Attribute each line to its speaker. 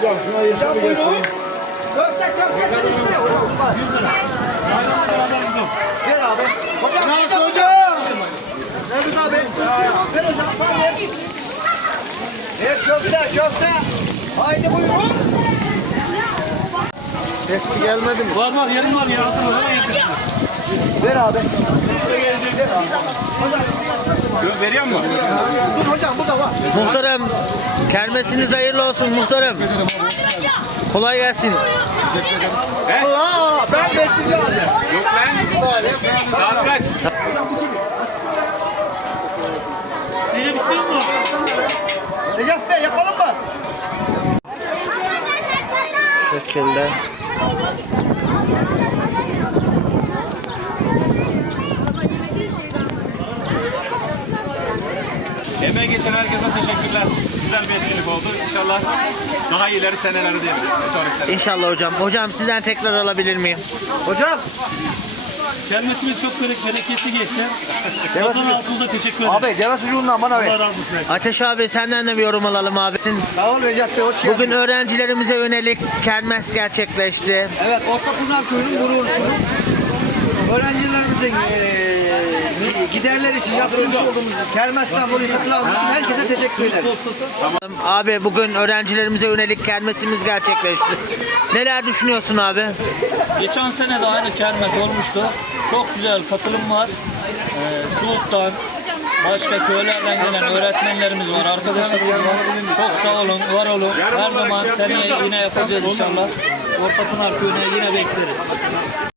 Speaker 1: Hocam şuna yeşil bir getireyim.
Speaker 2: Köfte sen iste. Hocam
Speaker 3: 100 lira.
Speaker 2: ver abi. Hocam
Speaker 1: Nasıl hocam?
Speaker 2: Mevlüt abi. Ver hocam sen ver. Ver köfte. Haydi buyurun.
Speaker 1: Tepsi gelmedi mi?
Speaker 3: Var yerim var ya.
Speaker 2: Ver abi.
Speaker 3: Veriyor mu?
Speaker 2: Dur hocam bu da var.
Speaker 4: Muhtarım, kermesiniz hayırlı olsun muhtarım. Kolay gelsin.
Speaker 2: Allah ben 5. aldım.
Speaker 3: Yok lan. Saat kaç? Recep istiyor mu?
Speaker 2: Recep Bey yapalım mı?
Speaker 4: Bu şekilde.
Speaker 3: Emeğe geçen herkese teşekkürler. Güzel bir etkinlik oldu. İnşallah daha ileri senelerde diyelim. Sonraki sene.
Speaker 4: İnşallah hocam. Hocam sizden tekrar alabilir miyim?
Speaker 2: Hocam.
Speaker 3: Kendisimiz çok bereketli geçti. Vatan halkımıza teşekkür ederim.
Speaker 2: Abi deve sucuğundan bana ver.
Speaker 3: Allah razı olsun.
Speaker 4: Ateş abi senden de bir yorum alalım abi.
Speaker 2: Sağ ol Recep Bey hoş geldin.
Speaker 4: Bugün öğrencilerimize yönelik kermes gerçekleşti.
Speaker 2: Evet Ortapınar Köyü'nün gururusunuz. Öğrencilerimizin giderler için yaptırmış olduğumuz kermesten buraya katılan herkese teşekkür ederim.
Speaker 4: Abi bugün öğrencilerimize yönelik kermesimiz gerçekleşti. Neler düşünüyorsun abi?
Speaker 5: Geçen sene de aynı kermes olmuştu. Çok güzel katılım var. Suud'dan, başka köylerden gelen öğretmenlerimiz var, arkadaşlarımız var. Çok sağ olun, var olun. Her zaman seneye yine yapacağız inşallah. Ortapınar Köyü'ne yine bekleriz.